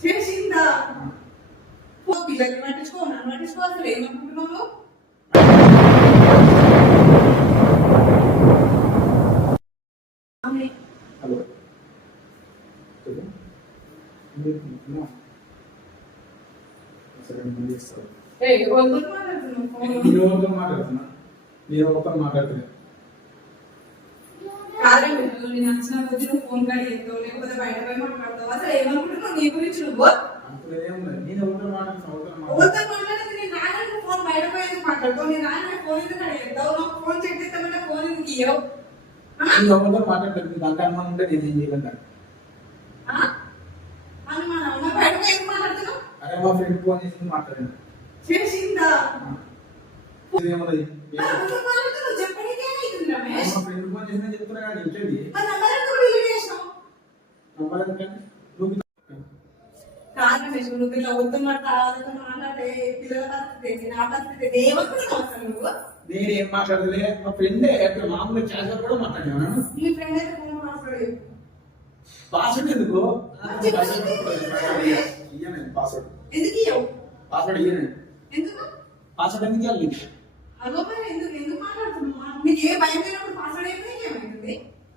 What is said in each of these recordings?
చేసిందా పిల్లల్ని పట్టించుకో నన్ను పట్టించుకో అసలు ఏమనుకుంటున్నావు? మాట్లాడుతున్నా నచ్చిన రోజు నువ్వు ఫోన్ కాడి చేస్తావు లేకపోతే బయట పోయి మాట్లాడతావు. అసలు ఏమనుకుంటున్నావు నీ గురించి నువ్వు? మాట్లాడేది నీ నాన్న ఫోన్ బయట పోయి మాట్లాడతావు. నీ నాన్న ఫోన్ ఎందుకు అడిగేస్తావు? నాకు ఫోన్ చెక్ చేస్తామంటే ఫోన్ ఎందుకు ఇవ్వవు? మాట్లాడతాను దాంట్లో అనుమానం ఉంటే నేను ఏం చేయగలను. అని మా నాన్న బయట పోయి ఎందుకు మాట్లాడుతున్నావు? అరే మా ఫ్రెండ్ ఫోన్ చేసి మాట్లాడాను. చేసిందా? నేనేం మాట్లాడలే మా ఫ్రెండ్ మామూలుగా చేసా కూడా మాట్లాడాను. పాస్వర్డ్ ఎందుకు పాస్వర్డ్ పాస్వర్డ్ ఇయ్యనండి. పాస్వర్డ్ ఎందుకు ఇవ్వాలి?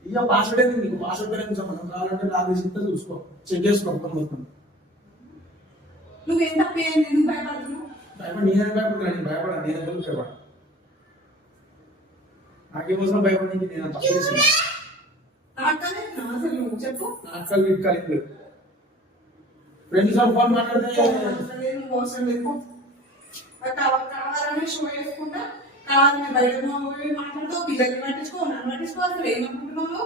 ఇక పాస్వర్డ్ ఎందుకు నీకు? పాస్వర్డ్ పేరు సంబంధం కావాలంటే నాకు ఇస్తే చూసుకో, చెక్ చేసుకో. నువ్వు ఎంత ఎందుకు భయపడుతున్నావు? భయపడి నేను భయపడుతున్నాను. భయపడా నేను ఎందుకు భయపడ? నాకేమోసం భయపడి నేను తప్పు చేసిన చెప్పు. అక్కలు ఇక్కలు ఫ్రెండ్స్ ఫోన్ మాట్లాడితే కావాలని షో చేసుకుంటా కావాలని బయట మాట్లాడుతావు. పిల్లల్ని పట్టించుకో నన్ను పట్టించుకో అసలు ఏమనుకుంటున్నావు?